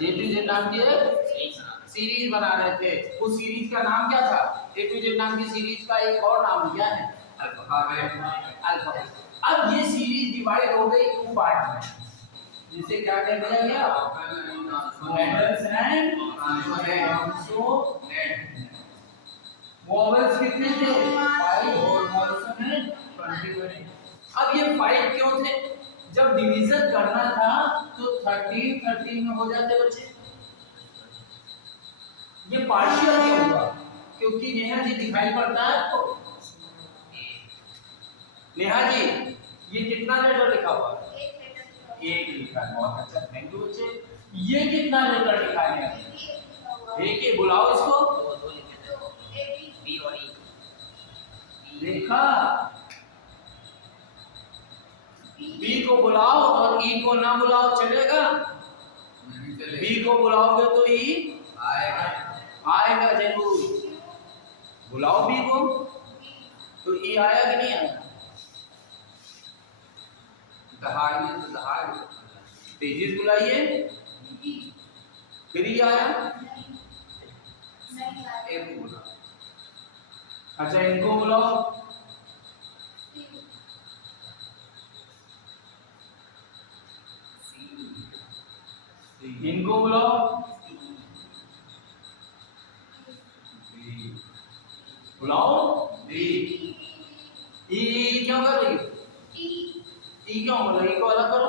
A to Z नाम की series बना रहे थे। उस सीरीज का नाम क्या था? ए टू जेड नाम की सीरीज का एक और नाम क्या है? अल्फाबेट। अब ये सीरीज डिवाइड हो गई टू पार्ट में, जिसे क्या कह दिया गया? Vowels and consonant. वोवेल्स कितने थे? 5 और कॉन्सोनेंट 21। अब ये 5 क्यों थे? जब डिवीजन करना था तो 13 में हो जाते बच्चे। ये पार्शियल क्यों हुआ? क्योंकि नेहा जी दिखाई पड़ता है आपको? नेहा जी ये कितना लेटर लिखा हुआ है? एक लिखा है। बहुत अच्छा, थैंक यू बच्चे। ये कितना लेटर लिखा है? एक ही। बुलाओ इसको। दो बी और ई लिखा। बी को बुलाओ और ई को ना बुलाओ, चलेगा? बी को बुलाओगे तो ई आएगा जरूर। बुलाओ बी को तो ई आया कि नहीं आया? तेजी बुलाइए, फिर ही आया। अच्छा इनको बुलाओ। इनको बुलाओ। बुलाओ बी। ई क्यों कर रही हो? ई क्यों बोल रही? को अलग करो।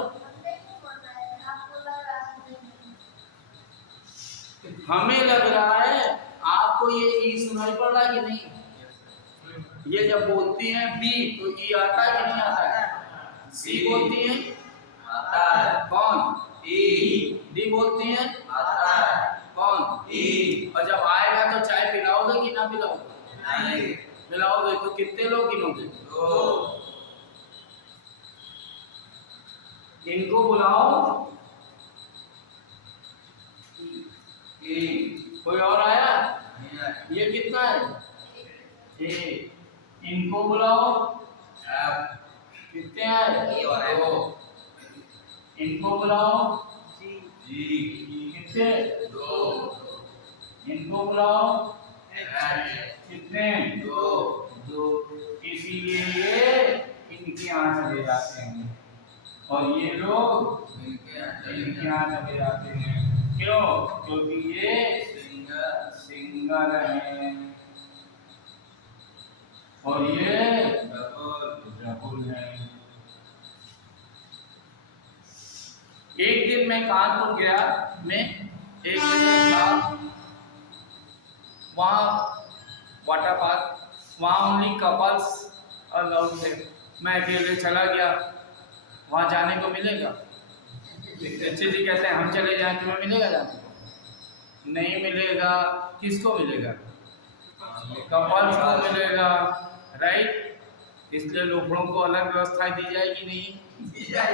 हमें लग रहा है आपको ये ई सुनाई पड़ रहा है कि नहीं? ये जब बोलती हैं बी तो ई आता है कि नहीं आता है? सी बोलती हैं आता है। कौन? ई। डी बोलती हैं आता है। कौन? ई। और जब आएगा तो चाय पिलाओगे कि ना पिलाओगे? नहीं पिलाओगे। तो कितने लोग गिनोगे? 2। इनको बुलाओ। ए। कोई और आया? ये कितना है? ए। इनको बुलाओ। एफ। कितने आए? 2। इनको बुलाओ। जी। कितने? 2। इनको बुलाओ। कितने? 2। इसीलिए ये इनके यहाँ चले जाते हैं और ये लोग इनके यहाँ चले जाते हैं। क्यों? क्योंकि ये सिंगल है और ये डबल है। एक दिन मैं कानपुर गया, मैं एक दिन था वहाँ वाटर पार्क, वहाँ ओनली कपल्स अलाउड थे। मैं अकेले चला गया। वहाँ जाने को मिलेगा? अच्छे जी कहते हैं हम चले जाएं, तुम्हें मिलेगा जाने को? नहीं मिलेगा। किसको मिलेगा? कपल्स को मिलेगा, राइट? इसलिए लोगों को अलग व्यवस्था दी जाएगी नहीं?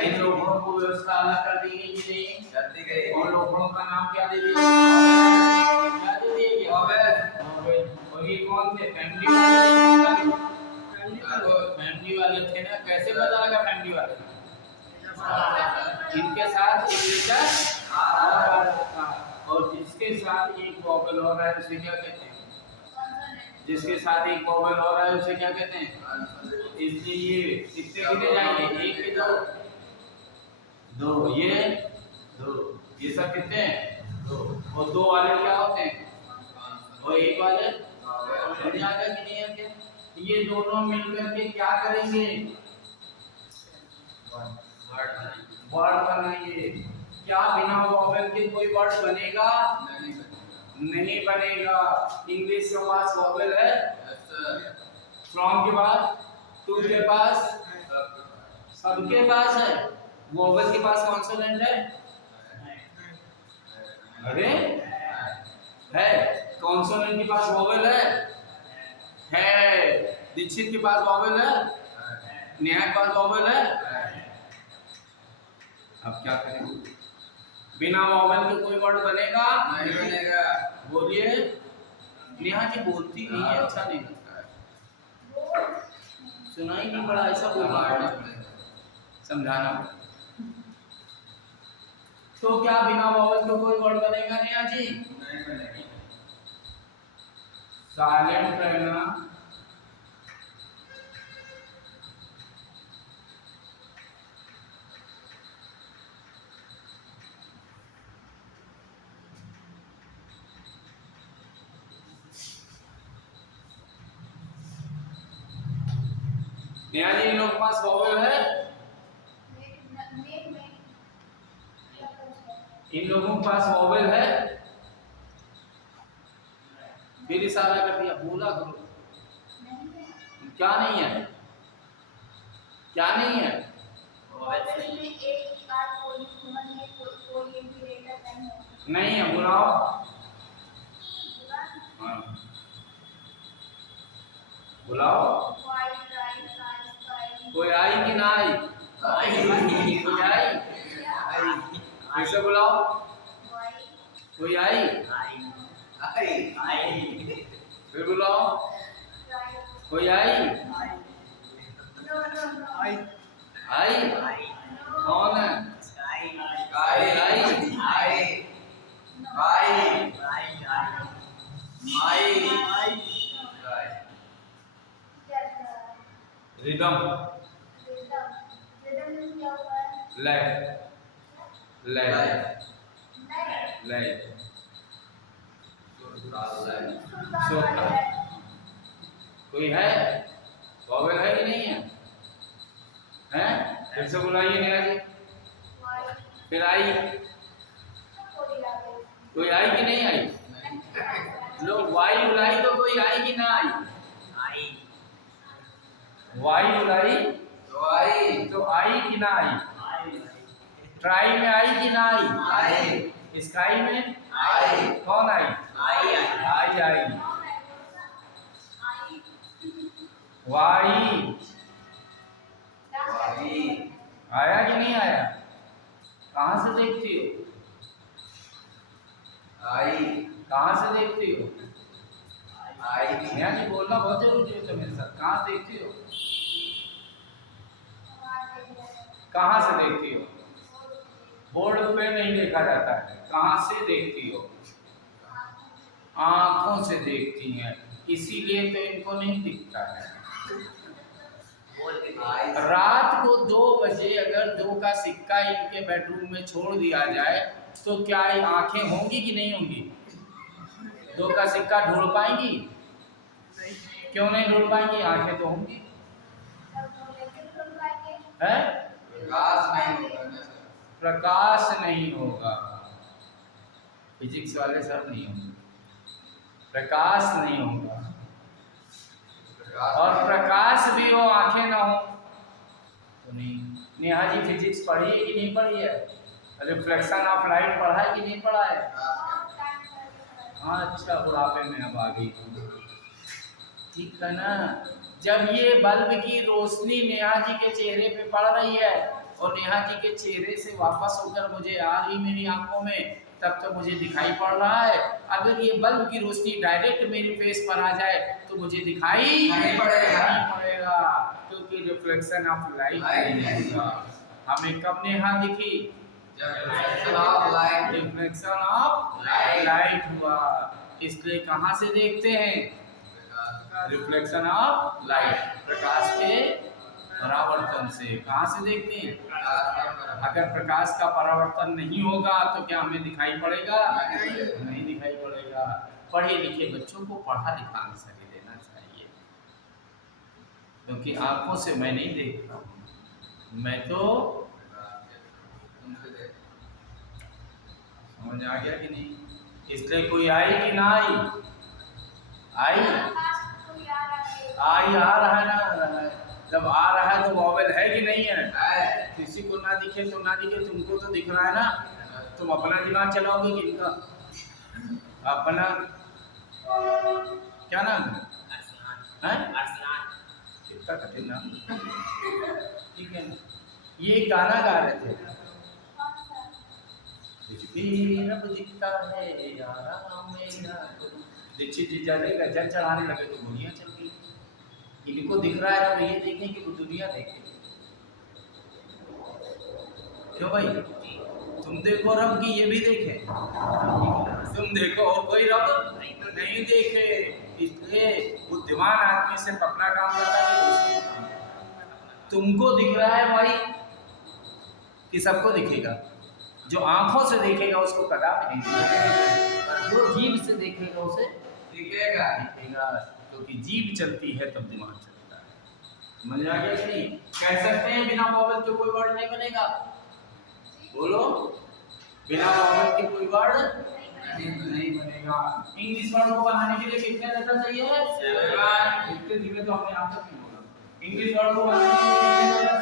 इन लोगों को व्यवस्था अलग कर दी गई कि नहीं? कर दी गई। और लोगों का नाम क्या दे दिया? क्या दे दिया? और ये कौन थे? फैमिली वाले थे ना? कैसे पता लगा फैमिली वाले? इनके साथ एक लेटर और जिसके साथ एक वोवेल हो रहा है उसे क्या कहते हैं? जिसके साथ एक वोवेल हो रहा है उसे क्या कहते हैं? इसलिए ये कितने गिने जाएंगे? 1 के 2। ये 2। ये सब कितने हैं? 2। और 2 वाले क्या होते हैं? और 1 वाले समझ आ गया कि नहीं आ गया? ये दोनों मिलकर के क्या करेंगे? वर्ड बनाएंगे। क्या बिना वोवेल के कोई वर्ड बनेगा? नहीं बनेगा। इंग्लिश के पास वोवेल है? फ्रॉम के बाद, टू के पास, सबके पास है। वोवेल के पास कॉन्सोनेंट है? अरे है। कॉन्सोनेंट के पास वोवेल है। दीक्षित के पास वोवेल है? नेहा के पास वोवेल है? अब क्या करें? बिना वोवेल के कोई वर्ड बनेगा? नहीं बनेगा। बोलिए। नेहा जी बोलती नहीं है, अच्छा नहीं लगता है। सुनाई नहीं पड़ा, ऐसा बोलना समझाना। तो क्या बिना वोवेल के कोई वर्ड बनेगा नेहा जी? नहीं बनेगा। साइलेंट रहना, नेहा जी इन लोगों के पास वॉवेल है? इन लोगों के पास वॉवेल है? फिर इशारा कर दिया, बोला करो। क्या नहीं है? क्या नहीं है? नहीं है, बुलाओ। हाँ। बुलाओ। कोई आई कि ना आई? कोई आई? कैसे बुलाओ? कोई आई? फिर बुलाओ। कोई आई? आई? कौन है? रिदम, लय, लय, लय, सोता। कोई है? वॉवेल है कि नहीं है? हैं? फिर से बुलाइए नेहा जी। फिर आई? कोई आई कि नहीं आई? लोग वाई बुलाई तो कोई आई कि ना आई? वाई बुलाई तो आई कि ना आई? ट्राई में आई कि ना आई? स्काई में कौन आई? आई। वाई आया कि नहीं आया? कहाँ से देखती हो? कहाँ से देखती हो? नेहा जी बोलना बहुत जरूरी है तो मेरे साथ। कहाँ से देखती हो? कहाँ से देखती हो? बोर्ड पे नहीं देखा जाता है। कहाँ से देखती हो? आंखों से देखती हैं, इसीलिए तो इनको नहीं दिखता है। रात को 2 बजे अगर 2 का सिक्का इनके बेडरूम में छोड़ दिया जाए तो क्या ये आंखें होंगी कि नहीं होंगी? 2 का सिक्का ढूंढ पाएंगी? क्यों नहीं ढूंढ पाएंगी? आंखें तो होंगी। है? प्रकाश नहीं होगा। फिजिक्स वाले सब नहीं होंगे। प्रकाश नहीं होगा, और प्रकाश भी हो आंखें ना हो तो नहीं। नेहा जी फिजिक्स पढ़ी है कि नहीं पढ़ी है? रिफ्लेक्शन ऑफ लाइट पढ़ा है कि नहीं पढ़ा है? हाँ, अच्छा, बुढ़ापे में अब आ गई। ठीक है ना? जब ये बल्ब की रोशनी नेहा जी के चेहरे पे पड़ रही है और नेहा जी के चेहरे से वापस होकर मुझे आ रही मेरी आंखों में, तब तो मुझे दिखाई पड़ रहा है। अगर ये बल्ब की रोशनी डायरेक्ट मेरे फेस पर आ जाए तो मुझे दिखाई नहीं पड़ेगा, क्योंकि रिफ्लेक्शन ऑफ लाइट नहीं होगा। हमें कब नेहा दिखी? रिफ्लेक्शन ऑफ लाइट हुआ। इसलिए कहाँ से देखते हैं? रिफ्लेक्शन ऑफ लाइट, प्रकाश के परावर्तन से। कहाँ से देखते हैं? अगर प्रकाश का परावर्तन नहीं होगा तो क्या हमें दिखाई पड़ेगा? नहीं दिखाई पड़ेगा। पढ़े लिखे बच्चों को पढ़ा लिखा आंसर ही देना चाहिए, क्योंकि आंखों से मैं नहीं देखता हूँ, मैं तो समझ आ गया कि नहीं? इसलिए कोई आई कि ना आई? आई आ रहा है ना? जब आ रहा है तो वॉवेल है कि नहीं है? किसी को ना दिखे तो ना दिखे, तुमको तो दिख रहा है ना। तुम अपना दिमाग चलाओगे कि इनका? अपना क्या नाम है? कितना कठिन नाम। ठीक है ना? ये गाना गा रहे थे, रब दिखता है यारा मेरा। दीक्षित जी जल चढ़ाने लगे तो दुनिया चल गई। इनको दिख रहा है, अब ये देखें कि वो दुनिया देखे। क्यों भाई? तुम देखो रब की ये भी देखे, तुम देखो और कोई रब नहीं देखे। इसलिए बुद्धिमान आदमी सिर्फ अपना काम करता है कि दूसरों का काम करता है। तुमको दिख रहा है भाई कि सबको दिखेगा, जो आंखों से देखेगा उसको कदापि नहीं दिखेगा, जो जीभ से देखेगा उसे दिखेगा दिखेगा, क्योंकि जीभ चलती है तब दिमाग चलता है। समझ आ गया कि नहीं? कह सकते हैं बिना वॉवल के कोई वर्ड नहीं बनेगा, बोलो बिना वॉवल के कोई वर्ड नहीं बनेगा। इंग्लिश वर्ड को बनाने के लिए कितने लेटर चाहिए? 7। इतने धीमे तो हमने यहाँ तक नहीं बोला। इंग्लिश वर्ड को बनाने के लिए कितने लेटर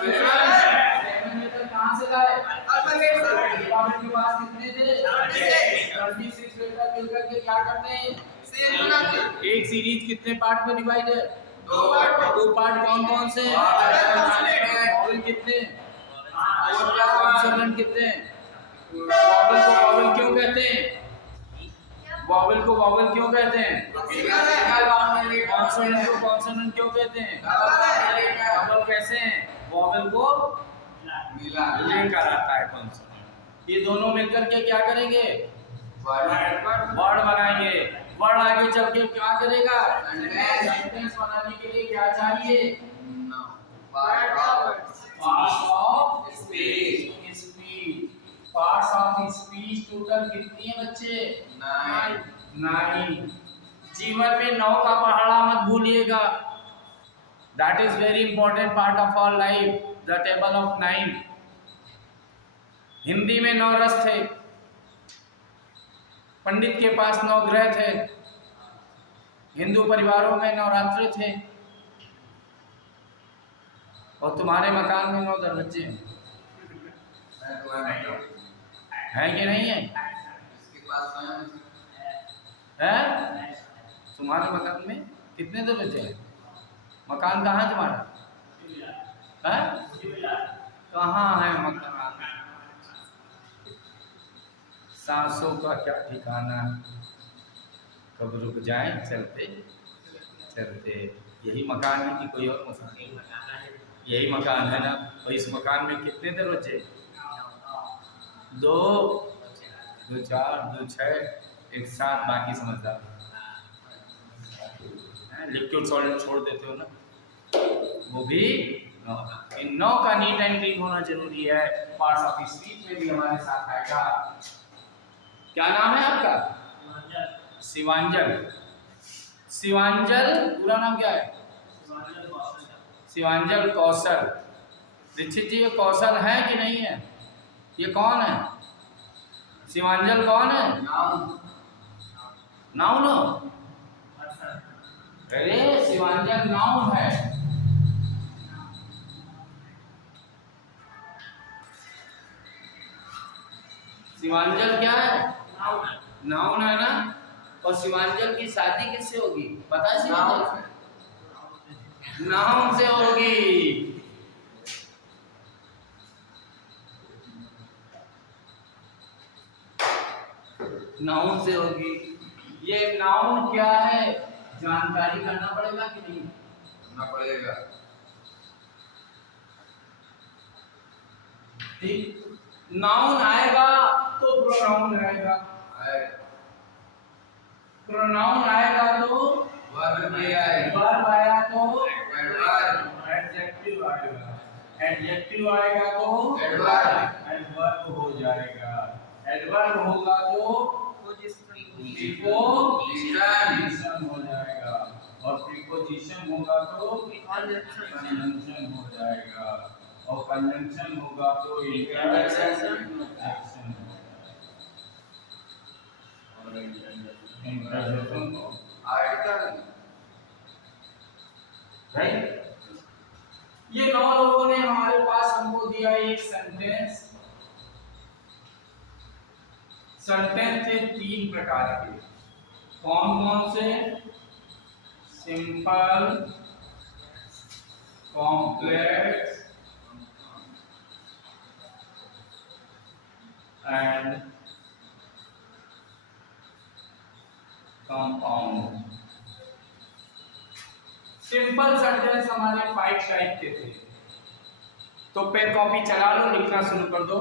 चाहिए? 7 लेटर कहाँ से लाए? अल्फाबेट के पास कितने थे? 36 लेटर मिलकर के क्या करते हैं? एक सीरीज कितने पार्ट में डिवाइड है? 2 पार्ट। कौन कौन से? वॉवल कितने? कॉन्सोनेंट कितने? वॉवल को वॉवल क्यों कहते हैं? वॉवल को वॉवल क्यों कहते हैं? कॉन्सोनेंट को कॉन्सोनेंट क्यों कहते हैं? वॉवल कैसे हैं? वॉवल को लेकर आता है कॉन्सोनेंट। ये दोनों मिलकर के क्या करेंगे? वर्ड बनाएंगे। वर्ड आगे चल के क्या करेगा? सेंटेंस बनाने के लिए क्या चाहिए? Parts of speech. Parts of speech total कितनी है बच्चे? 9। जीवन में 9 का पहाड़ा मत भूलिएगा। That is very important part of our life, the table of 9। Hindi में 9 रस थे, पंडित के पास 9 ग्रह थे, हिंदू परिवारों में नवरात्रि थे, और तुम्हारे मकान में 9 दरवाजे हैं कि नहीं है? तुम्हारे मकान में कितने दरवाजे हैं? मकान कहाँ है तुम्हारा? कहाँ है मकान? सांसों का क्या ठिकाना, कब रुक जाए चलते चलते। यही मकान है कि कोई और मकान? यही मकान है ना। और इस मकान में कितने दरवाजे? 2, 2, 4, 2, 6, एक साथ, बाकी समझदार। लिक्विड सॉलिड छोड़ देते हो ना, वो भी 9। इन 9 का नीट एंड क्लीन होना जरूरी है। पार्ट्स ऑफ स्पीच में भी हमारे साथ आएगा। क्या नाम है आपका? शिवांजल। शिवांजल पूरा नाम क्या है? शिवांजल कौशल। दीक्षित जी, ये कौशल है कि नहीं है? ये कौन है? शिवांजल कौन है? नाउन। अरे शिवांजल नाउन है। शिवांजल क्या है? नाउन है ना। और शिवांजल की शादी किससे होगी पता है? नाउन से होगी। नाउन से होगी। ये नाउन क्या है जानकारी करना पड़ेगा कि नहीं? करना पड़ेगा। ठीक, नाउन आएगा तो प्रोनाउन आएगा, प्रोनाउन आएगा तो वर्ब आएगा, वर्ब आया तो एडजेक्टिव आएगा, एडजेक्टिव आएगा तो एडवर्ब हो जाएगा, एडवर्ब होगा तो प्रीपोजिशन हो जाएगा, और प्रीपोजिशन होगा तो कंजंक्शन हो जाएगा, और कंजंक्शन होगा तो इंटरजेक्शन हो जाएगा, और इंटरजेक्शन आएगा। राइट? ये 9 लोगों ने हमारे पास हमको दिया एक सेंटेंस। सेंटेंस थे 3 प्रकार के। कौन कौन से? Simple, complex and compound. Simple sentence हमारे 5 टाइप के थे। तो पेन कॉपी चला लो, लिखना शुरू कर दो।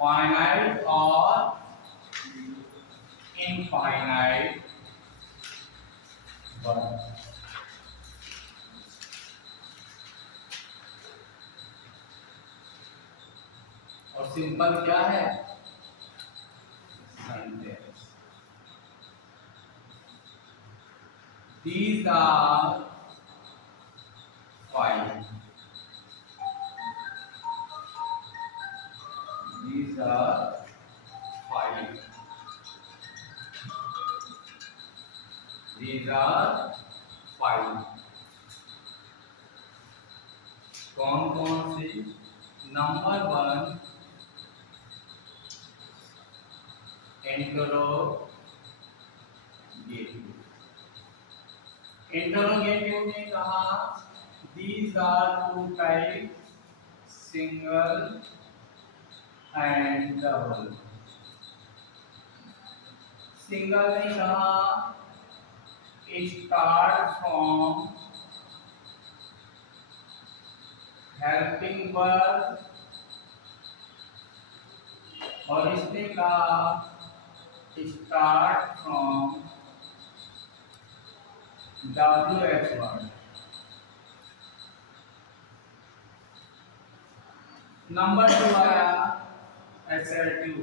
फाइनाइट और इनफाइनाइट वर्ड। और सिंपल क्या है? Sentence. These are five. These are five. These are five. कौन कौन से? नंबर वन, इंटरोगेटिव ने कहा these are two types, single and double। Single ने कहा start from helping verb, और इसने कहा start from WH word। Number two आया assertive।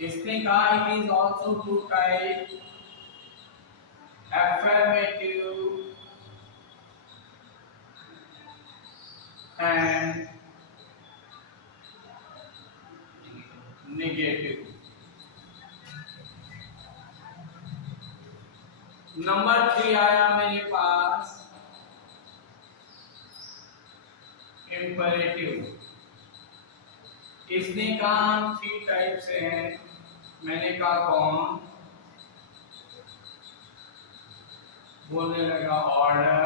इसने कहा it is also two type, affirmative and negative। Number three आया मेरे पास इम्परेटिव। इसने कहा थ्री टाइप से हैं, मैंने कहा कौन? बोलने लगा order,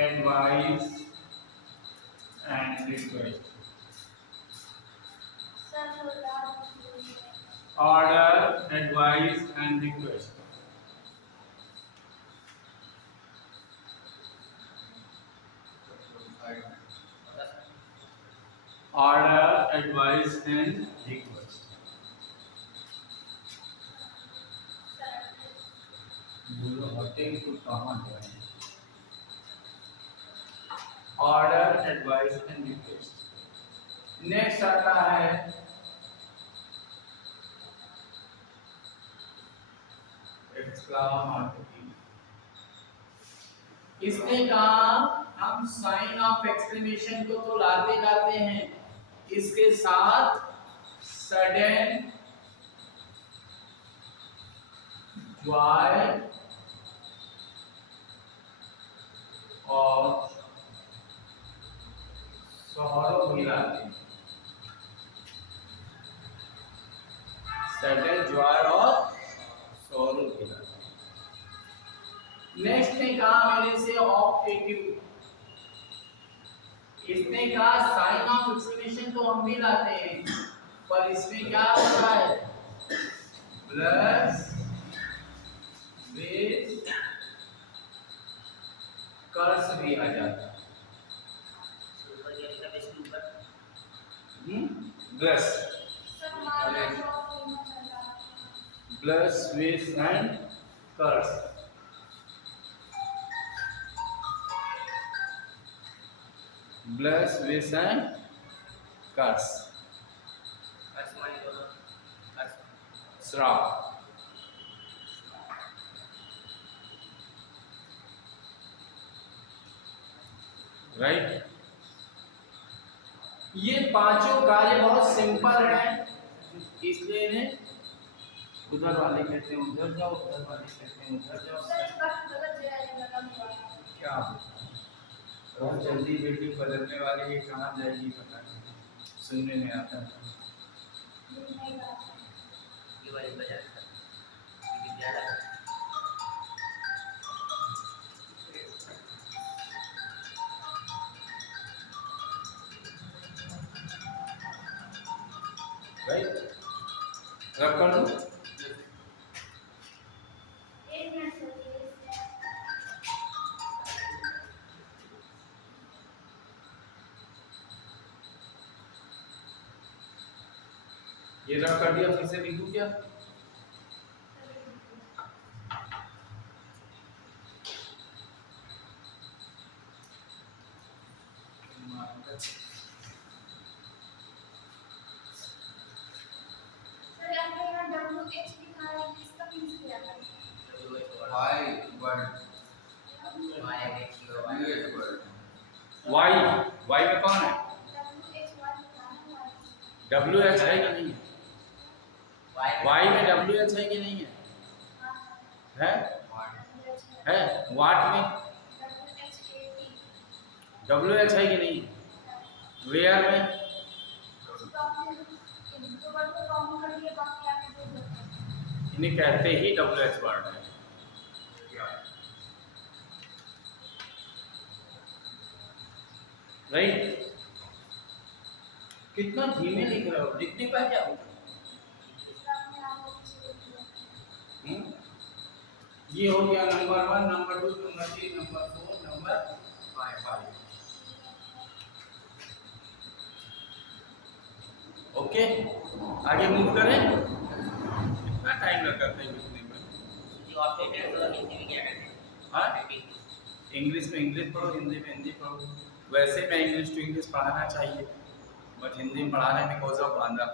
advice and request. Order, advice and request. Order, advice and request. बोलो होटल को कहाँ जाए? Order, advice and request. Next आता है एक्सक्लामेटरी। इसने कहा हम साइन ऑफ एक्सक्लेमेशन को तो लाते लाते हैं, इसके साथ सडन, जॉय और सौरो भी लाते हैं। सडन, जॉय और सौरो भी लाते हैं। नेक्स्ट ने कहा मेरे से ऑप्टेटिव। इसने कहा साइन ऑफ एक्सक्लेमेशन तो हम भी लाते हैं, पर इसमें क्या होता है? प्लस बेस कर्स भी आ जाता है। Plus plus base and curse. Bless, wish and curse। श्राप। राइट। ये पांचों कार्य बहुत सिंपल हैं, इसलिए इन्हें उधर वाले कहते हैं उधर जाओ, उधर वाले कहते हैं उधर जाओ। क्या बहुत जल्दी बिल्डिंग बदलने वाली है, कहाँ जाएगी पता नहीं, सुनने में आता है। राइट, रख कर दो। ये रब कर दिया, फिर से लिखूं क्या? वाई वाई में कौन है? डब्ल्यू एच है कि नहीं है? वाई में डब्ल्यू एच है कि नहीं है? है वाट में डब्ल्यू एच है कि नहीं? वेयर में इन्हें कहते ही डब्ल्यू एच वर्ड है। राइट? कितना धीमे लिख रहे हो, लिखने का क्या होगा? ये हो गया number 1, number 2, number 3, number 4, number 5। Okay, आगे मूव करें। कितना टाइम लगा करते हैं लिखने में? हाँ, इंग्लिश में इंग्लिश पढ़ो, हिंदी में हिंदी पढ़ो। वैसे मैं इंग्लिश टू इंग्लिश पढ़ाना चाहिए, बट हिंदी में पढ़ाना because of Banda.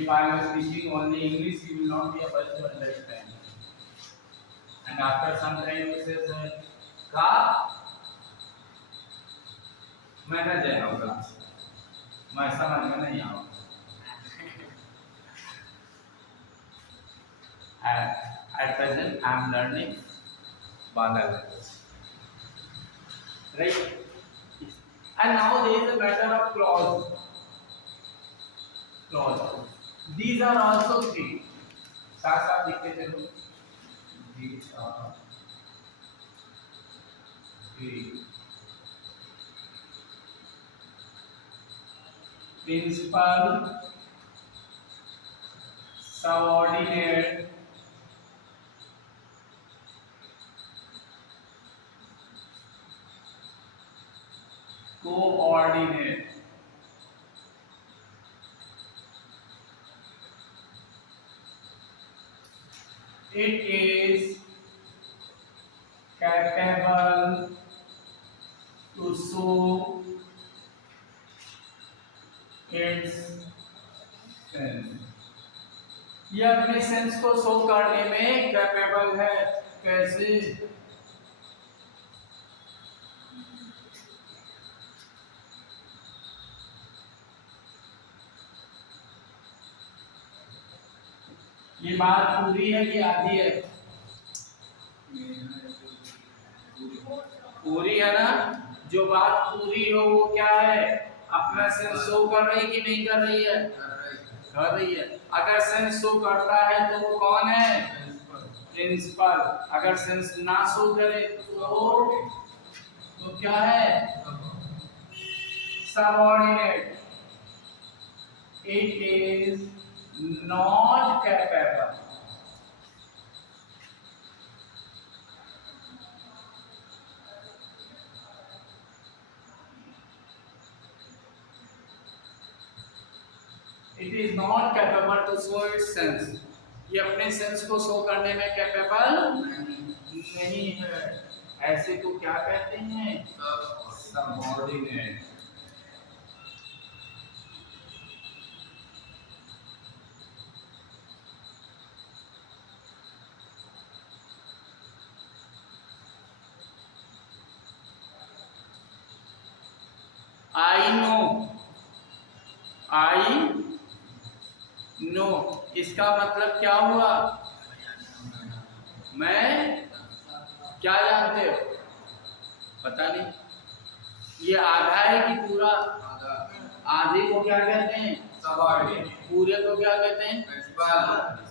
If I am speaking only English, you will not be able to understand. And after some time, you say, "का मैं न जाऊँगा, मैं समझ में नहीं आऊँगा." At present, I am learning Bangla language. Right? And now there is a matter of clause. Clause. These are also three. साथ साथ लिखते चलो। These are three. Principal, subordinate, coordinate. It is capable to show its sense. ये अपने sense को show करने में capable है। कैसे? ये बात पूरी है कि आधी है? पूरी है ना? जो बात पूरी हो वो क्या है? अपना सेंस शो कर रही कि नहीं कर रही है? कर रही है। अगर सेंस शो करता है तो वो कौन है? प्रिंसिपल। अगर सेंस ना शो करे तो क्या है? Subordinate. It is not capable it is not capable to show its sense. ये अपने सेंस को शो करने में कैपेबल नहीं है। ऐसे को क्या कहते हैं? Subordinate. I know, I know, इसका मतलब क्या हुआ? मैं क्या जानते हो? पता नहीं। ये आधा है कि पूरा? आधे को क्या कहते हैं? सबऑर्डिनेट। पूरे को क्या कहते हैं? Principal.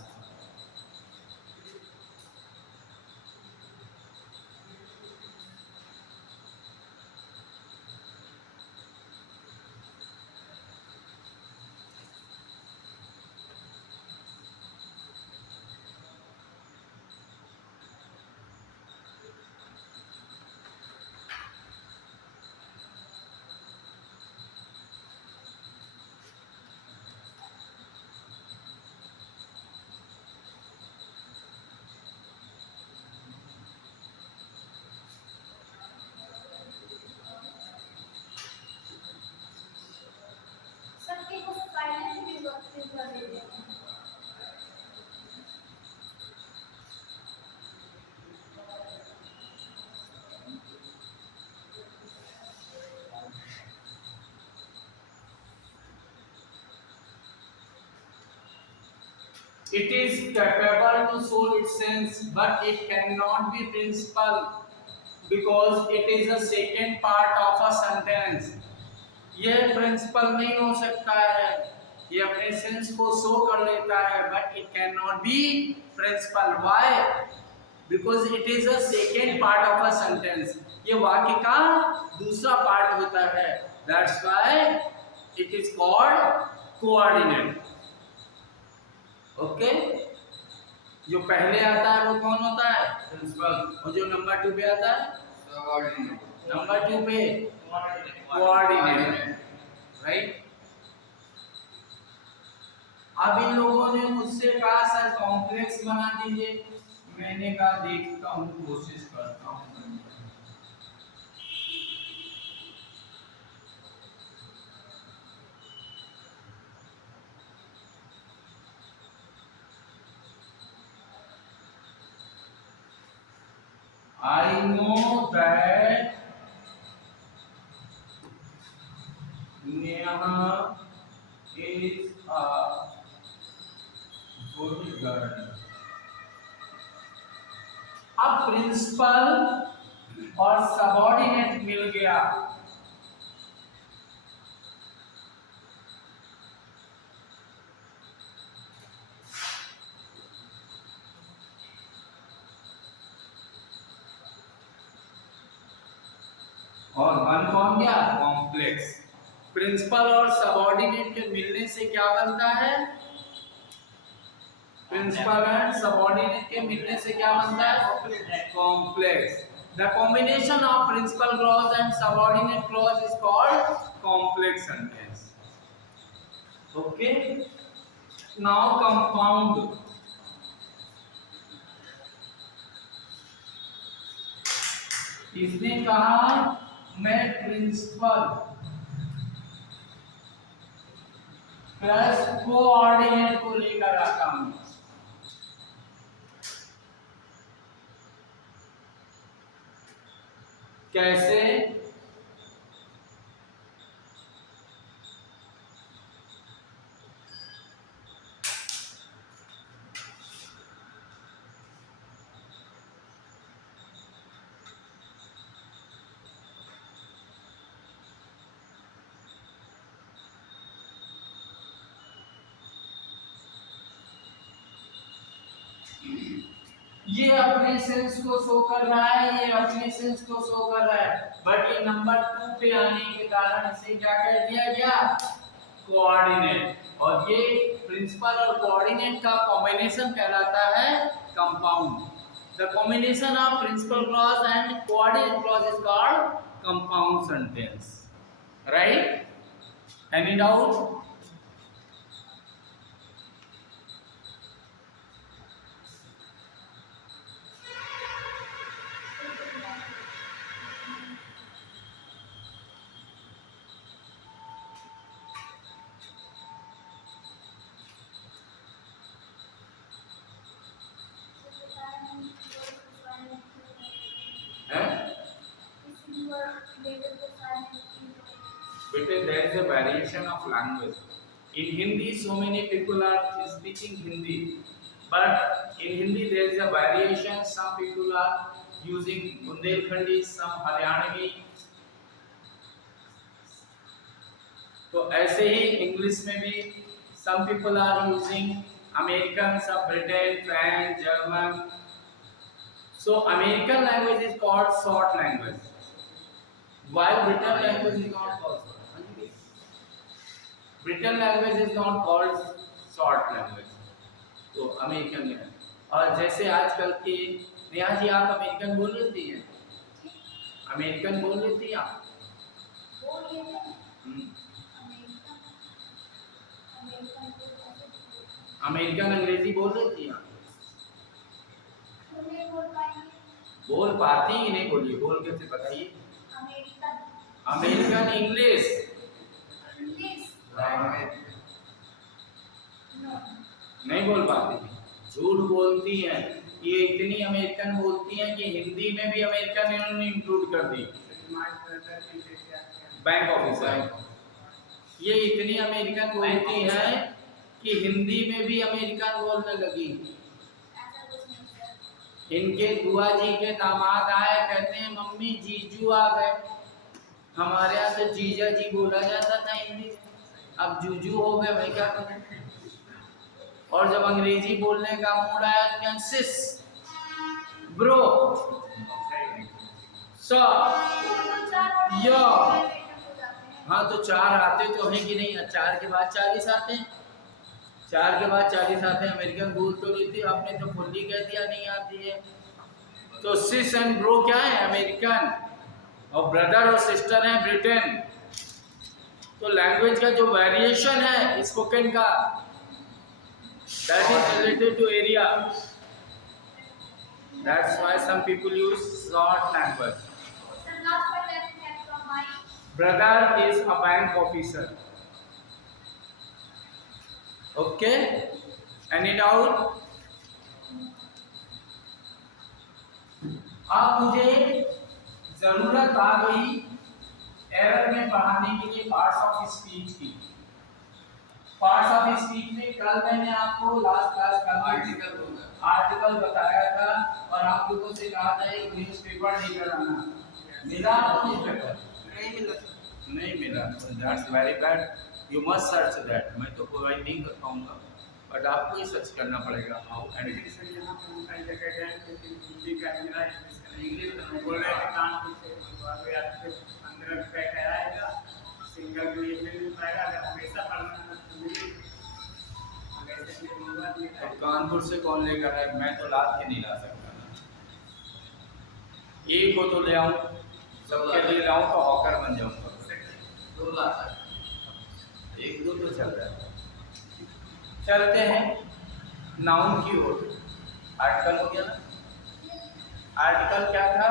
It is capable to solve its sense, but it cannot be principal because it is a second part of a sentence. ये प्रिंसिपल नहीं हो सकता है, ये अपने सेंस को शो कर लेता है, but it cannot be principal. Why? Because it is a second part of a sentence. ये वाक्य का दूसरा पार्ट होता है. That's why it is called coordinate. Okay, जो पहले आता है वो कौन होता है? प्रिंसिपल. और जो नंबर 2 पे आता है सबऑर्डिनेट. नंबर 2 पे कोऑर्डिनेट. राइट. अब इन लोगों ने मुझसे कहा सर कॉम्प्लेक्स बना दीजिए. मैंने कहा देखता हूँ, कोशिश करता हूँ. I know that Neha is a good girl. अब प्रिंसिपल और सबऑर्डिनेट मिल गया. और वन कौन गया? कॉम्प्लेक्स. प्रिंसिपल और सबऑर्डिनेट के मिलने से क्या बनता है? प्रिंसिपल एंड सबऑर्डिनेट के मिलने से क्या बनता है? Complex. The combination of principal clause and subordinate clause is called complex sentence. Okay. Now compound. इसने कहा मैं प्रिंसिपल प्लस कोऑर्डिनेट को लेकर आता हूं. कैसे? ये अपने सेंस को शो कर रहा है, ये अपने सेंस को शो कर रहा है, बट ये नंबर 2 पे आने के कारण इसे क्या कर दिया गया? कोऑर्डिनेट. और ये प्रिंसिपल और कोऑर्डिनेट का कॉम्बिनेशन कहलाता है compound. The combination of principal clause and coordinate clause is called compound sentence. Right? Any doubt? Because there is a variation of language. In Hindi, so many people are speaking Hindi, but in Hindi there is a variation. Some people are using Bundelkhandi, some Haryanvi. तो ऐसे ही English में भी some people are using American, some Britain, French, German. So American language is called short language, while Britain language is not called. Britain language is not called short language. तो American में. और जैसे आजकल के नेहा जी, आप American बोल लेती हैं? अमेरिकन बोल लेती हैं आप? अमेरिकन अंग्रेजी बोल लेती हैं? बोल पाती ही नहीं. बोलिए, बोल के बताइए. अमेरिकन इंग्लिश नहीं बोल पाती. झूठ बोलती हैं. ये इतनी अमेरिकन बोलती हैं कि हिंदी में भी अमेरिकन इन्होंने इंक्लूड कर दी. Bank officer. ये इतनी अमेरिकन बोलती हैं कि हिंदी में भी अमेरिकन बोलने लगी। इनके बुआ जी के दामाद आए, कहते हैं मम्मी जीजू आ गए। हमारे यहाँ तो जीजा जी बोला जाता था हिंदी, अब जूजू हो गए, भाई क्या करें। और जब अंग्रेजी बोलने का मूड आया तो क्या, सिस, ब्रो, सर, यो। हाँ तो 4 आते तो हैं कि नहीं, 4 के बाद 40 आते हैं, 4 के बाद 40 आते हैं। अमेरिकन बोल तो रही थी, आपने तो फुल्ली कह दिया नहीं आती है। तो सिस एंड ब्रो क्या है, अमेरिकन, और ब्रदर और सिस्टर है ब्रिटेन। तो लैंग्वेज का जो वेरिएशन है स्पोकन का, that is related to area, that's why some people use short language. Brother is a bank officer. Okay, any doubt? अब मुझे जरूरत आ गई एरर में पढ़ाने के लिए पार्ट्स ऑफ स्पीच की। पार्ट्स ऑफ स्पीच में कल मैंने आपको लास्ट क्लास का आर्टिकल बताया था और आप लोगों से कहा था एक न्यूज़पेपर लेकर आना। मिला न्यूज़पेपर? नहीं मिला। That's very bad, you must search that. मैं तो प्रोवाइड नहीं कर पाऊंगा, बट आपको ही सर्च करना पड़ेगा। हाउ एडुकेशन यहाँ पर कई जगह गए लेकिन हिंदी का मेरा इंग्लिश बोल रहे थे कानपुर से, तो आपके अंदर बैठा रहेगा, सिंगल भी मिल पाएगा। अगर हमेशा पढ़ना तो कानपुर से कौन लेकर है, मैं तो लाद के नहीं ला सकता ना। एक को तो ले आऊँ, सबके लिए लाऊँ तो हॉकर बन जाऊँगा। 2 लाख, 1-2 तो चल रहा है। चलते हैं नाउन की ओर। आर्टिकल हो गया ना, आर्टिकल क्या था,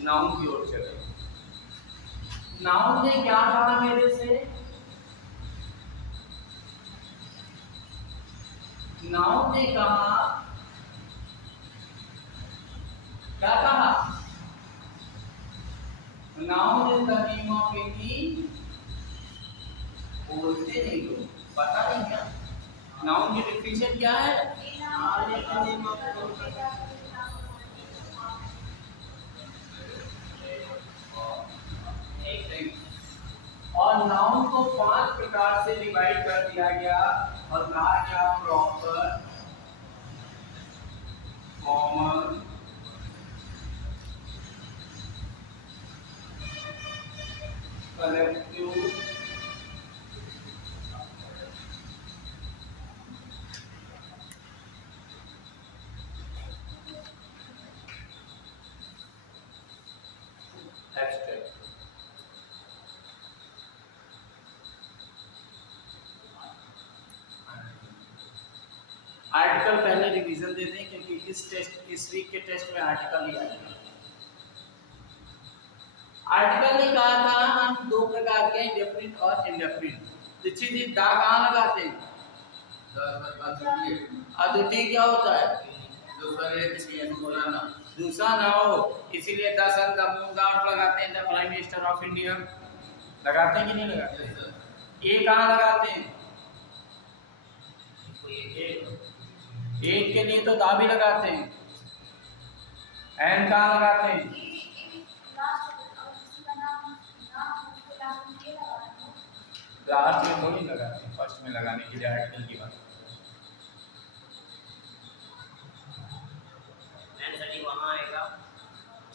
नाउन की ओर चले। नाउन ने क्या कहा मेरे से, नाउन ने कहा, क्या कहा, noun is the name of any, बोलते नहीं लोग, पता नहीं क्या नाउन की डिफिनेशन क्या है। और नाउन को 5 प्रकार से डिवाइड कर दिया गया और कहा गया proper, common, collective, abstract. Article पहले रिवीजन दे दें क्योंकि इस वीक के टेस्ट में आर्टिकल ही आएगा। आर्टिकल ने कहा था हम 2 प्रकार के, डेफिनिट और इंडेफिनिट। दीक्षित जी दा कहाँ लगाते हैं? अद्वितीय क्या होता है? दूसरा ना हो, इसीलिए the sun, the moon, the earth लगाते हैं। The prime minister of India लगाते हैं कि नहीं लगाते? ए कहाँ लगाते हैं? एक के लिए तो दा भी लगाते हैं। एन कहाँ लगाते हैं? लास्ट में थोड़ी लगाते हैं, फर्स्ट में लगाने के लिए आर्टिकल की बात। वहाँ आएगा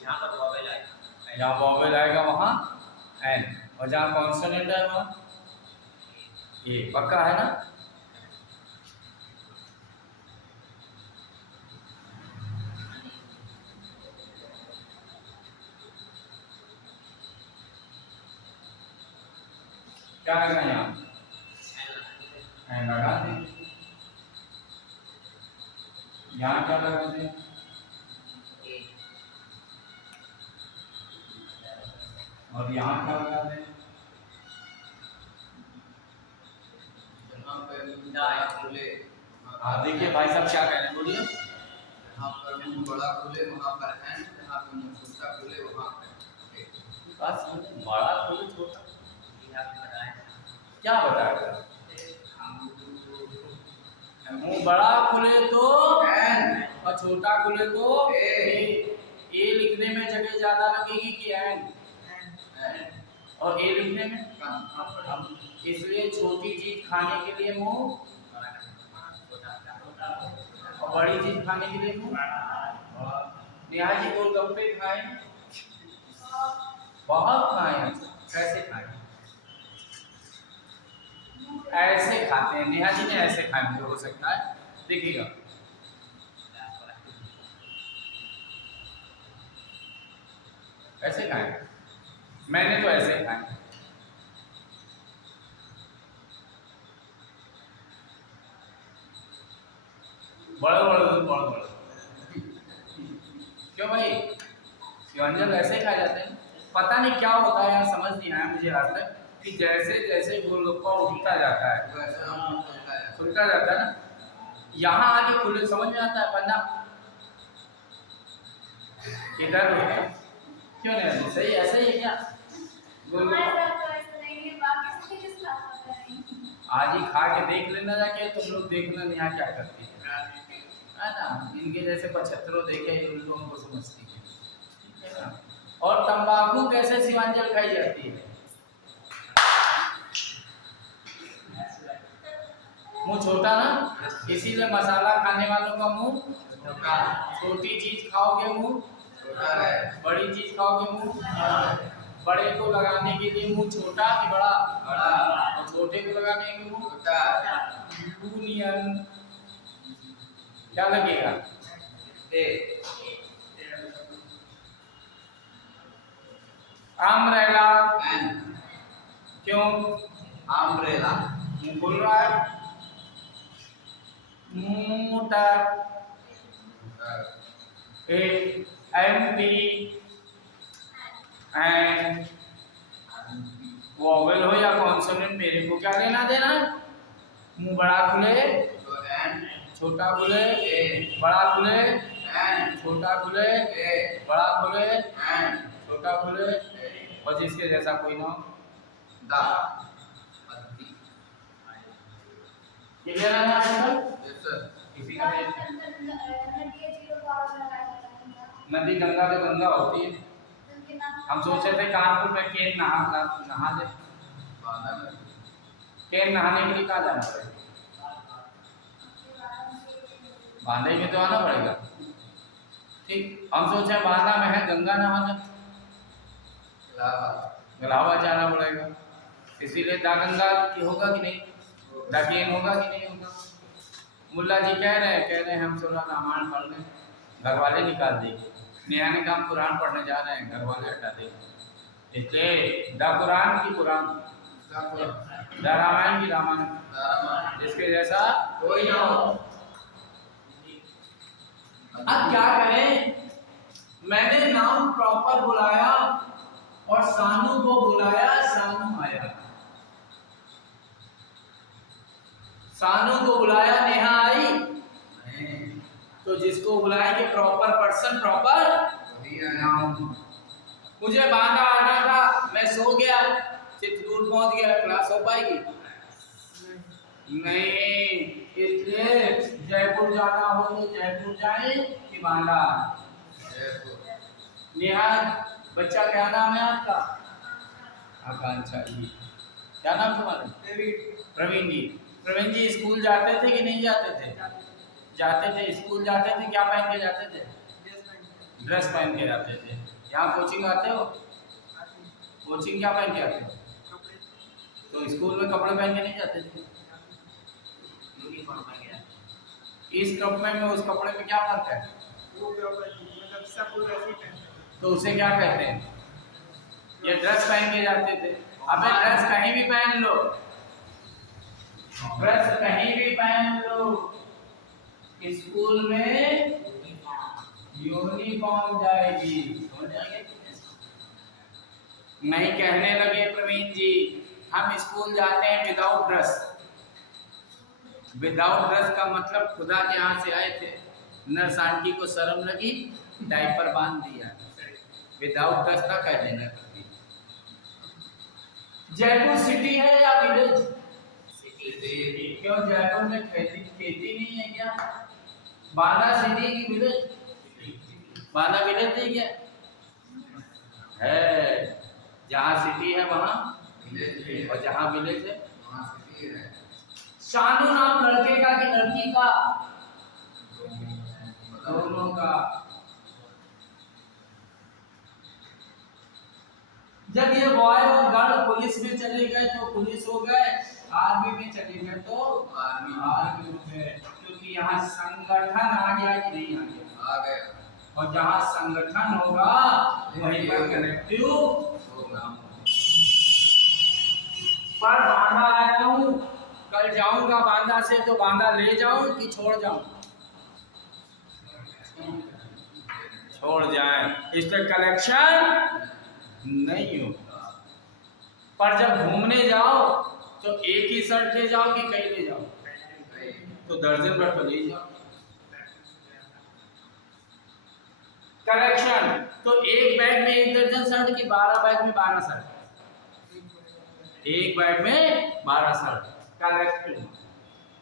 जहाँ पर वॉवेल आएगा, जहाँ वॉवेल आएगा वहाँ एन, और जहाँ कॉन्सोनेंट है वहाँ ए। पक्का है ना? क्या करना है यहाँ? एन लगा दें। यहाँ क्या लगा दें? और यहाँ क्या लगा दें? हाँ देखिए भाई साहब क्या कह रहे हैं, बोलिए। यहाँ पर मुंह बड़ा खुले वहाँ पर एन, यहाँ पर मुंह छोटा खुले वहाँ पर। बस बड़ा खुले छोटा क्या बताया? बड़ा खुले तो एन और छोटा खुले तो ए। ए लिखने में जगह ज्यादा लगेगी कि एन, और ए लिखने में कम। इसलिए छोटी चीज खाने के लिए मुंह और बड़ी चीज खाने के लिए मुंह। नेहा जी गोलगप्पे खाए, बहुत खाए। कैसे खाए? ऐसे खाते हैं। नेहा जी ने ऐसे खाए, मुझे हो सकता है, देखिएगा। ऐसे खाए, मैंने तो ऐसे खाए। बड़े क्यों भाई? शिवांजल ऐसे खा जाते हैं। पता नहीं क्या होता है यार, समझ नहीं आया मुझे आज तक कि जैसे जैसे गोलगप्पा उठता जाता है वैसे हम खुलता जाता है ना, यहाँ आके खुले समझ में आता है, वरना इधर क्यों नहीं आती? सही ऐसे ही है क्या? आज ही खा के देख लेना जाके, तुम लोग देखना नेहा क्या करती है ना। इनके जैसे 75 देखे उन लोगों को समझती है, ठीक है ना। और तंबाकू कैसे शिवांजल खाई जाती है? मुंह छोटा ना, इसीलिए मसाला खाने वालों का मुंह छोटा। छोटी चीज खाओगे मुंह छोटा है। बड़ी चीज खाओगे मुंह। बड़े को लगाने के लिए मुंह छोटा कि बड़ा? बड़ा। और छोटे को लगाने के लिए मुंह छोटा। यूनियन क्या लगेगा? ए। अम्ब्रेला एन क्यों? अम्ब्रेला मुंह खुल रहा है, मोटर एम्प्टी एंड वोवेल हो या कॉन्सोनेंट, मेरे को क्या लेना देना? मुंह बड़ा खुले तो एन छोटा खुले, ए। बड़ा खुले एन छोटा खुले, ए। बड़ा खुले एन छोटा खुले, ए। और जिसके जैसा कोई ना हो। दा क्लियर है ना सर? Yes sir. इसी का नदी गंगा तो गंगा होती है। हम सोचे थे कानपुर में केन नहा दे। केन नहाने के लिए कहाँ जाना पड़ेगा? बांधे में तो आना पड़ेगा। ठीक, हम सोचे बांधा में है गंगा नहाना, इलाहाबाद जाना पड़ेगा। इसीलिए दागंगा की होगा कि नहीं, दाकेन होगा कि नहीं होगा। मुल्ला जी कह रहे हैं हम थोड़ा रामायण पढ़ लें, घर वाले निकाल देंगे। नेहा ने कहा कुरान पढ़ने जा रहे हैं, घर वाले हटा देंगे। इसलिए द कुरान की कुरान, द रामायण की रामायण, इसके जैसा कोई ना हो। अब क्या करें? मैंने नाम प्रॉपर बुलाया और सानू को बुलाया, सानू आया। सानू को बुलाया, नेहा आई। तो जिसको बुलाएंगे प्रॉपर पर्सन, प्रॉपर नाउन। मुझे बांधा आना था, मैं सो गया, चित्रकूट पहुंच गया, क्लास हो पाएगी? नहीं। इसलिए जयपुर जाना हो तो जयपुर जाए कि बांधा? नेहा, बच्चा क्या नाम है आपका? आकांक्षा जी। क्या नाम तुम्हारा? प्रवीण जी। प्रवीण जी स्कूल जाते थे कि नहीं जाते थे? जाते थे। स्कूल जाते थे, क्या पहन के जाते थे? ड्रेस पहन के जाते थे। यहाँ कोचिंग आते हो? कोचिंग क्या पहन के आते हो? तो स्कूल में कपड़े पहन के नहीं जाते थे? यूनिफॉर्म पहन के। इस कपड़े में उस कपड़े में क्या फर्क है? तो उसे क्या कहते हैं? ये ड्रेस पहन के जाते थे। अबे ड्रेस कहीं भी पहन लो, ड्रेस कहीं भी पहन लो, स्कूल में यूनिफॉर्म जाएगी। नहीं कहने लगे प्रवीण जी, हम स्कूल जाते हैं विदाउट ड्रेस। विदाउट ड्रेस का मतलब खुदा के यहाँ से आए थे, नर्स आंटी को शर्म लगी, डायपर बांध दिया। विदाउट ड्रेस ना कह देना कभी। जयपुर सिटी है या विलेज? क्यों जयपुर में खेती नहीं है क्या? बांदा सिटी की विलेज, बांदा विलेज नहीं क्या है? जहाँ सिटी है वहाँ और जहाँ विलेज है शानू नाम लड़के का कि लड़की का? दोनों का। जब ये बॉय और गर्ल पुलिस में चले गए तो पुलिस हो गए, आर्मी में चले गए तो आर्मी हो गए, क्योंकि यहाँ संगठन आ गया कि नहीं आ गया? आ गया। और जहाँ संगठन होगा वहीं पर कलेक्टिव होगा। पर बांदा आया हूँ, कल जाऊंगा बांदा से तो बांदा ले जाऊं कि छोड़ जाऊं? छोड़ जाए, इस पे कलेक्शन नहीं होता। पर जब घूमने जाओ तो एक ही शर्ट ले जाओ कि कई ले जाओ? तो दर्जन भर तो ले जाओ। कलेक्शन तो एक बैग में एक दर्जन शर्ट की 12 बैग में 12 शर्ट? एक बैग में 12 shirt collective,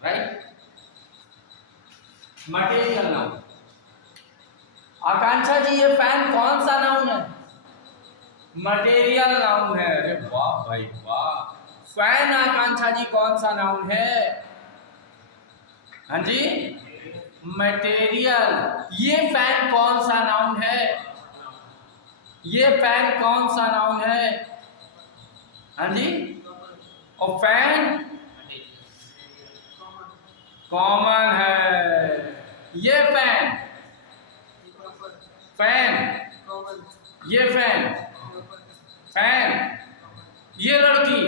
right? Material noun. Akanksha ji ये फैन कौन सा नाउन है? मटेरियल नाउन है। अरे वाह भाई वाह, फैन आकांक्षा जी कौन सा नाउन है? हाँ जी, मटेरियल। ये फैन कौन सा नाउन है? ये फैन कौन सा नाउन है? हाँ जी, और फैन कॉमन है। ये फैन ये फैन ये लड़की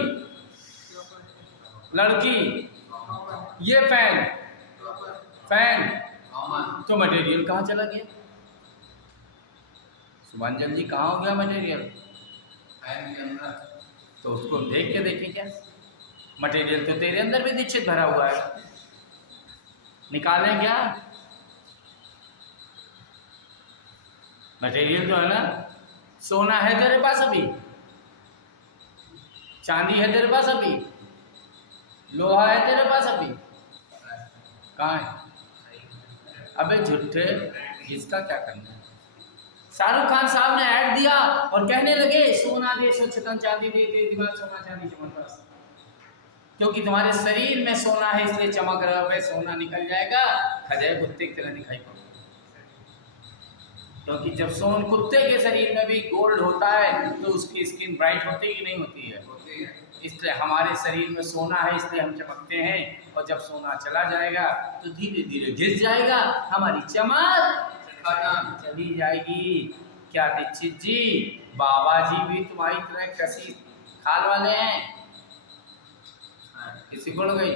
ये फैन तो मटेरियल कहाँ चला गया? सुभांजन जी कहाँ हो गया मटेरियल? फैन के अंदर। तो उसको देख के देखें क्या? मटेरियल तो तेरे अंदर भी दीक्षित भरा हुआ है, निकालें क्या? मटेरियल जो है ना, सोना है तेरे पास अभी, चांदी है तेरे पास अभी, लोहा है तेरे पास अभी, कहाँ है? अबे झूठे, इसका क्या करना है? शाहरुख खान साहब ने ऐड दिया और कहने लगे सोना दे सोचतन चांदी दे, तेरे दिमाग सोना चांदी चमकता, क्योंकि तुम्हारे शरीर में सोना है इसलिए चमक रहा है। सोना निकल जाएगा खजाए कुत्ते की तरह दिखाई पड़ेगा, क्योंकि जब सोन कुत्ते के शरीर में भी गोल्ड होता है तो उसकी स्किन ब्राइट होती है कि नहीं होती है? इसलिए हमारे शरीर में सोना है इसलिए हम चमकते हैं, और जब सोना चला जाएगा तो धीरे धीरे घिस जाएगा, हमारी चमक चली जाएगी। क्या दीक्षित जी, बाबा जी भी तुम्हारी तरह कसी खाल वाले हैं कि सिकुड़ गई?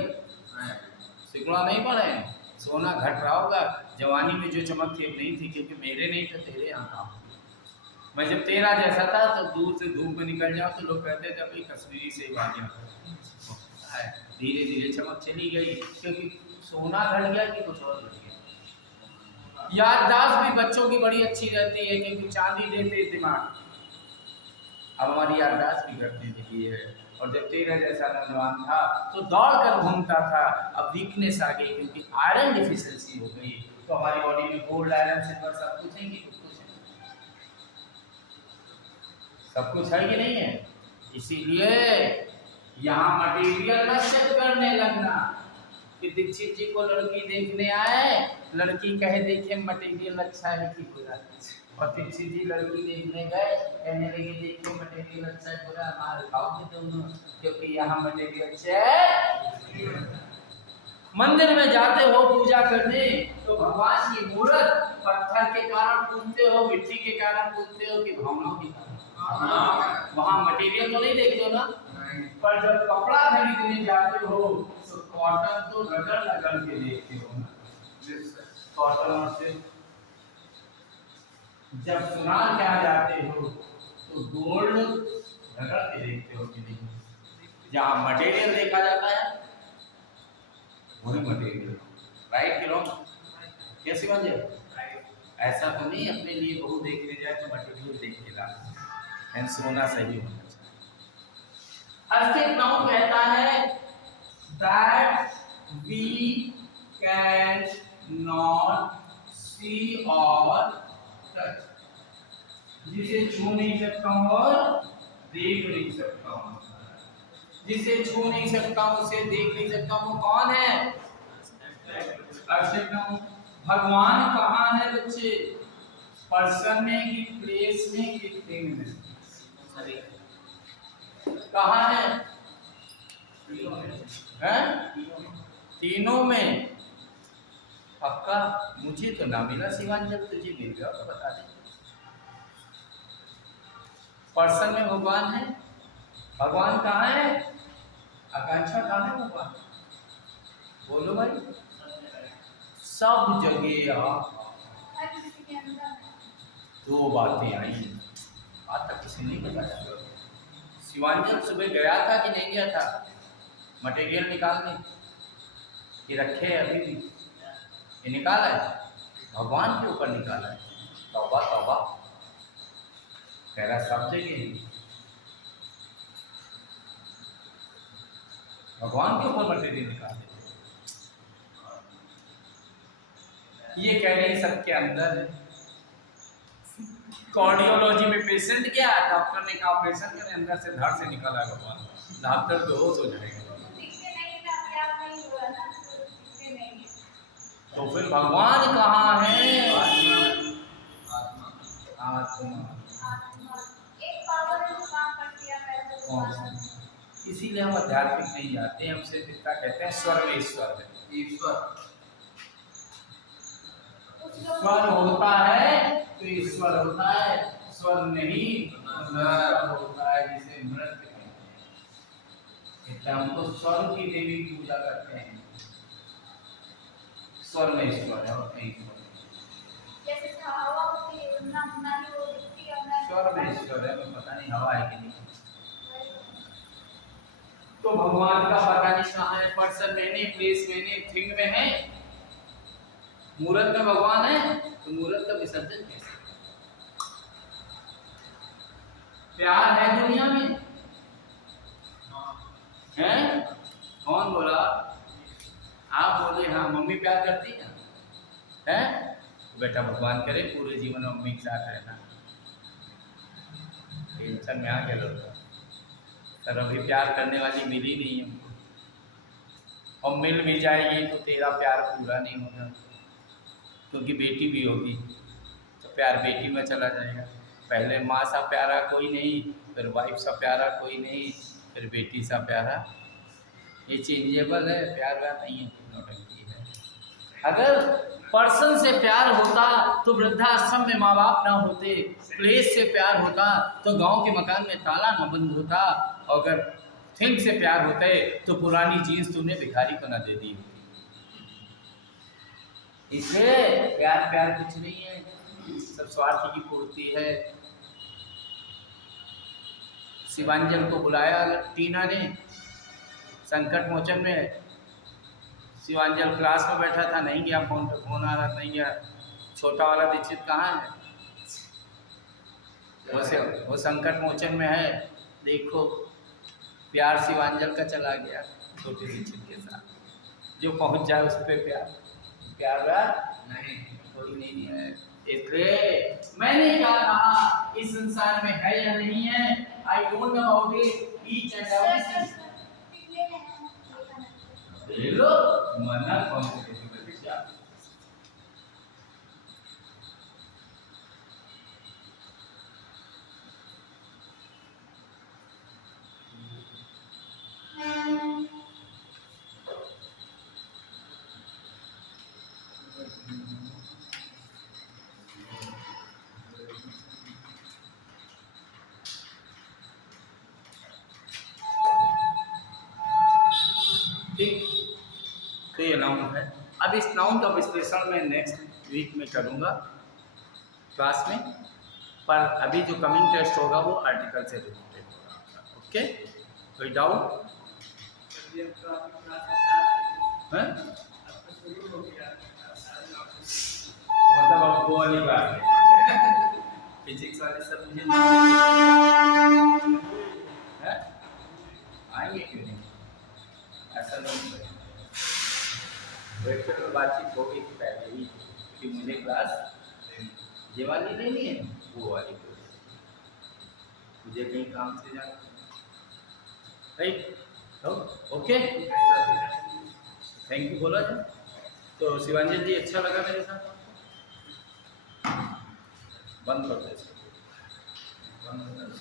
सिकुड़ा नहीं पड़े, सोना घट रहा होगा। जवानी में जो चमक थी अब नहीं थी, क्योंकि मेरे नहीं तो तेरे यहाँ था। मैं जब तेरा जैसा था तो दूर से धूप में निकल जाओ तो लोग कहते थे अभी कश्मीरी से वादियाँ। धीरे धीरे चमक चली गई, क्योंकि सोना घट गया कि कुछ और घट गया। याददाश्त भी बच्चों की बड़ी अच्छी रहती है, क्योंकि चांदी देते दिमाग, अब हमारी याददाश्त भी घटने लगी है। और जब तेरा जैसा नौजवान था तो दौड़ कर घूमता था, अब वीकनेस आ गई क्योंकि आयरन डिफिशिएंसी हो गई। तो हमारी बॉडी में गोल्ड आयरन सिल्वर सब कुछ है कि कुछ है? सब कुछ है कि नहीं है? इसीलिए यहाँ मटेरियल नष्ट करने लगना कि दीक्षित जी को लड़की देखने आए, लड़की कहे देखे मटेरियल अच्छा है कि बुरा, और दीक्षित जी लड़की देखने गए, कहने लगे देखिए मटेरियल अच्छा है बुरा, मार खाओगे दोनों, क्योंकि यहाँ मटेरियल अच्छा है। मंदिर में जाते हो पूजा करने तो भगवान की मूर्त पत्थर के कारण पूजते हो, मिट्टी के कारण पूजते हो कि भावनाओं के कारण? वहाँ मटेरियल तो नहीं देखते हो ना, पर जब कपड़ा खरीदने जाते हो तो कॉटन तो रगड़ के देखते हो ना, कॉटन और सिल्क। जब सुनार क्या जाते हो तो गोल्ड रगड़ के देखते हो कि नहीं? जहाँ मटेरियल देखा जाता है वही मटेरियल, राइट कि रॉन्ग? कैसी बात है? ऐसा तो नहीं अपने लिए बहू देखने जाए तो मटेरियल देख के ला, सोना सही होना चाहिए। अस्तिक नाउन कहता है that we can not see or touch, जिसे छू नहीं सकता हूँ और देख नहीं सकता हूँ। जिसे छू नहीं सकता हूँ, उसे देख नहीं सकता हूँ, कौन है? भगवान कहाँ है बच्चे? पर्सन में कि प्लेस में कि थिंग में? कहाँ है? तीनों में। पक्का? मुझे तो ना मिला शिवांजल, तुझे मिल गया तो बता दे। पर्सन में भगवान है। भगवान कहाँ है? आकांक्षा कहाँ है भगवान? बोलो भाई। सब जगह आप। दो बातें आई, आज तक किसी नहीं बताया। शिवांजल सुबह गया था कि नहीं गया था मटेरियल निकालने? ये रखे है अभी भी? ये निकाला है? भगवान के ऊपर निकाला है। तौबा तौबा। कह रहा सब जगह भगवान के ऊपर मटेरियल निकाल देते। ये कह रही सबके अंदर है। कार्डियोलॉजी में पेशेंट गया, डॉक्टर ने कहा ऑपरेशन करें, अंदर से धड़ से निकला है भगवान। डॉक्टर बेहोश हो जाएगा। तो फिर भगवान कहाँ है? आत्मा। इसीलिए हम आध्यात्मिक नहीं जाते, हम सिर्फ इतना कहते हैं स्वर में ईश्वर है। ईश्वर स्वर होता है तो ईश्वर होता है, स्वर नहीं होता है जिसे नृत्य कहते हैं। हम तो स्वर की देवी की पूजा करते हैं। स्वर में ईश्वर है और कहीं स्वर में ईश्वर है। पता नहीं हवा है कि नहीं। तो भगवान का पता नहीं कहाँ है, पर्सन में नहीं, प्लेस में नहीं, थिंग में है। मूर्त में भगवान है तो मूर्त का विसर्जन कैसे? प्यार है दुनिया में? है? कौन बोला? आप बोले हाँ। मम्मी प्यार करती है? है? तो बेटा भगवान करे पूरे जीवन मम्मी के साथ रहना। टेंशन में आ गया लोग। पर अभी प्यार करने वाली मिली नहीं हमको, और मिल भी जाएगी तो तेरा प्यार पूरा नहीं होगा, क्योंकि बेटी भी होगी तो प्यार बेटी में चला जाएगा। पहले माँ सा प्यारा कोई नहीं, फिर वाइफ सा प्यारा कोई नहीं, फिर बेटी सा प्यारा। ये चेंजेबल है, प्यार व्यार नहीं है, नौटंकी है। अगर पर्सन से प्यार होता तो वृद्धाश्रम में माँ बाप ना होते, प्लेस से प्यार होता तो गांव के मकान में ताला ना बंद होता, और अगर थिंग से प्यार होते तो पुरानी जीन्स तूने भिखारी को ना दे दी होती। इसलिए प्यार प्यार कुछ नहीं है, सब स्वार्थ की पूर्ति है। शिवांजल को बुलाया टीना ने संकट मोचन में। शिवांजल क्लास में बैठा था, नहीं गया, फोन पे फोन आ रहा, नहीं गया। छोटा वाला दीक्षित कहाँ है? वो संकट मोचन में है। देखो प्यार शिवांजल का चला गया छोटे दीक्षित के साथ। जो पहुंच जाए उस पर प्यार नहीं, कोई नहीं है। इसलिए मैंने क्या कहा, इस संसार में है या नहीं है, I don't know about it, each and everything. लो मना कौन से बच्चा। तो ये नाउन है। अब इस नाउन का विश्लेषण मैं नेक्स्ट वीक में करूँगा क्लास में, पर अभी जो कमिंग टेस्ट होगा वो आर्टिकल से रिलेटेड होगा। ओके, कोई डाउट? मतलब अब वो वाली बात है, फिजिक्स वाले सब मुझे आएंगे क्यों नहीं, ऐसा नहीं। एक्चुअल में बातचीत हो गई थी पहले ही कि मुझे क्लास ये वाली लेनी है, वो वाली मुझे कहीं काम से जाना, राइट? ओके, थैंक यू बोला जाए। तो शिवांजलि जी अच्छा लगा मेरे साथ? बंद कर दो इसको, बंद कर दो।